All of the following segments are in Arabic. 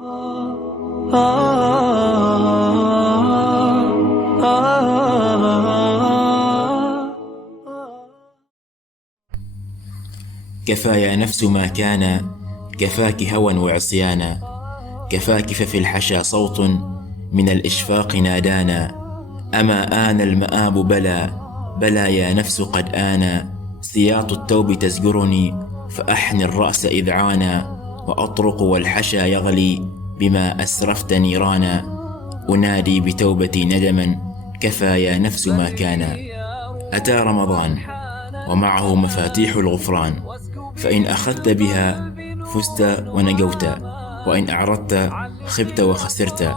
كفى يا نفس ما كان، كفاك هوى وعصيانا، كفاك ففي الحشا صوت من الإشفاق نادانا. أما آن المآب؟ بلى بلى يا نفس قد آن، سياط التوب تزجرني فأحني الرأس إذعانا، وأطرق والحشا يغلي بما أسرفت نيرانا. أنادي بتوبتي ندما، كفى يا نفس ما كان. أتى رمضان ومعه مفاتيح الغفران، فإن أخذت بها فزت ونجوت، وإن أعرضت خبت وخسرت.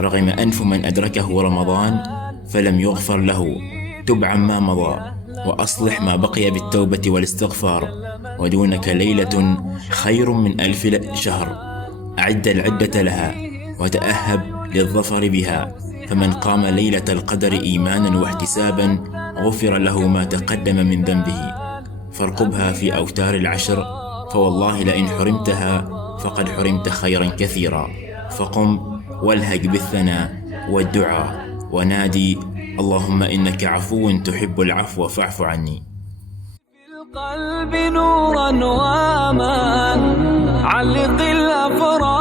رغم أنف من أدركه رمضان فلم يغفر له. تب عما مضى وأصلح ما بقي بالتوبة والاستغفار، ودونك ليلة خير من 1000 شهر. أعد العدة لها وتأهب للظفر بها، فمن قام ليلة القدر إيمانا واحتسابا غفر له ما تقدم من ذنبه. فارقبها في أوتار العشر، فوالله لئن حرمتها فقد حرمت خيرا كثيرا. فقم والهج بالثناء والدعاء ونادي: اللهم إنك عفو تحب العفو فاعف عني. في القلب نورا وأمان، علق الأفراح